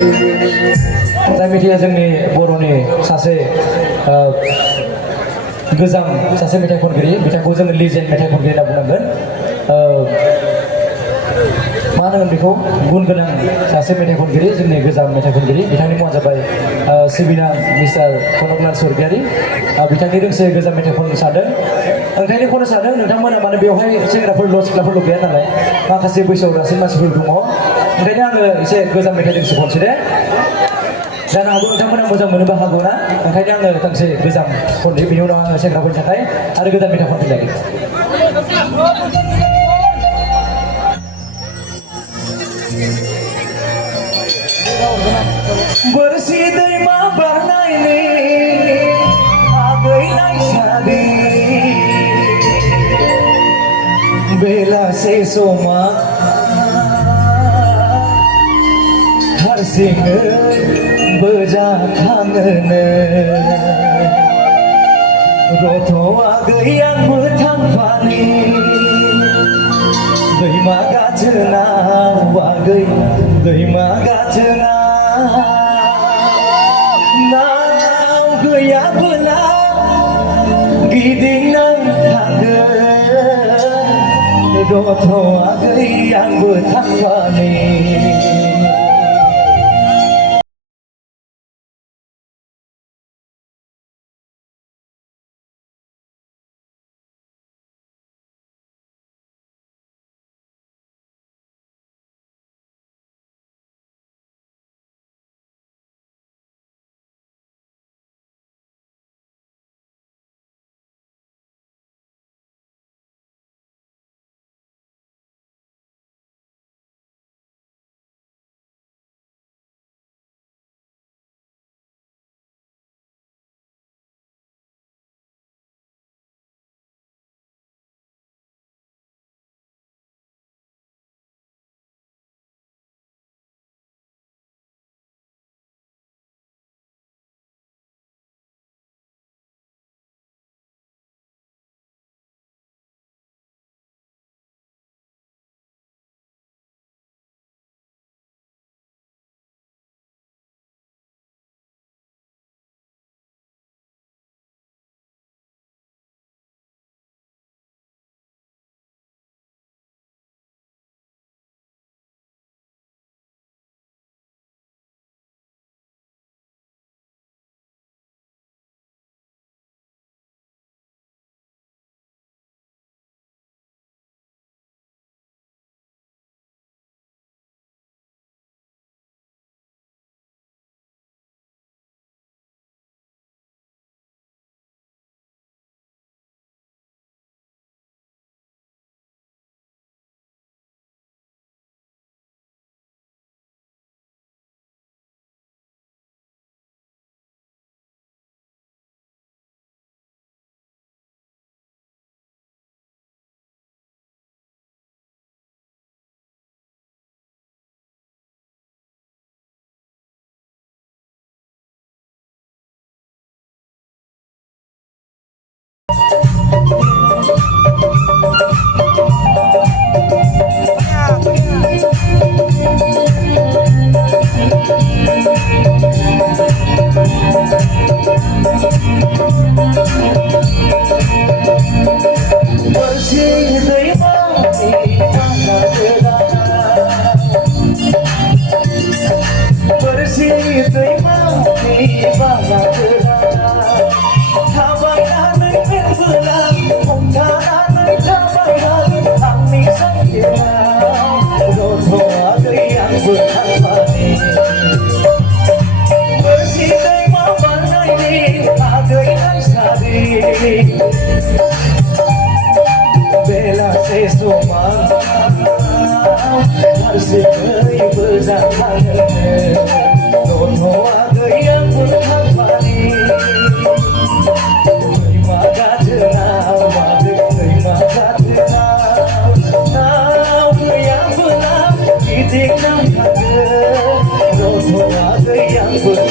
जाय मेथाइया जोंनि बर'नि सासे गोजाम सासे मेथाइ खनगिरि बिथांखौ जोङो लिजेन्ड मेथाइ खनगिरि होनना बुंनांगोन मा होनगोन बेखौ गुन गोनां सासे मेथाइ खनगिरि जोंनि गोजाम मेथाइ खनगिरि बिथांनि मुङा जाबाय सिबिनां मिस्टार कनकलाल स्वर्गियारि बिथांनि दोंसे गोजाम मेथाइ खननो सानदों ओंखायनो खननो सानदों नोंथांमोना माने बेवहाय सेंग्राफोरल' सिख्लाफोरल' गैया नालाय माखासे बैसोआव दासिम मानसिफोर दङ ओंखायनो आङो एसे गोजाम मेथाइ दोंसे खनसै दे जानो हागौ नोंथांमोना मोजां मोननोबो हागौ ना ओंखायनो आङो दोंसे गोजाम खननि बिनि उनाव आङो सेंग्राफोरनि थाखाय आरो गोदान मेथाइ खनफिनलायगोन Bersih दैमा बारनायनि आगैनाय सारि बेलासे समा हारसिङै बोजाखाङोनो रथ'आ गैयाबो थांफानि दैमा गाथोना वागै दैमा गाथोना नाव गैयाबोला गिदिंनो थांगोन रथ'आ गैयाबो थांफानि Bela se soma harsikai berzakhane dono agayang pun thapani terima gathna wade terima gathna nau yang belam kidik nang khade dono agayang pun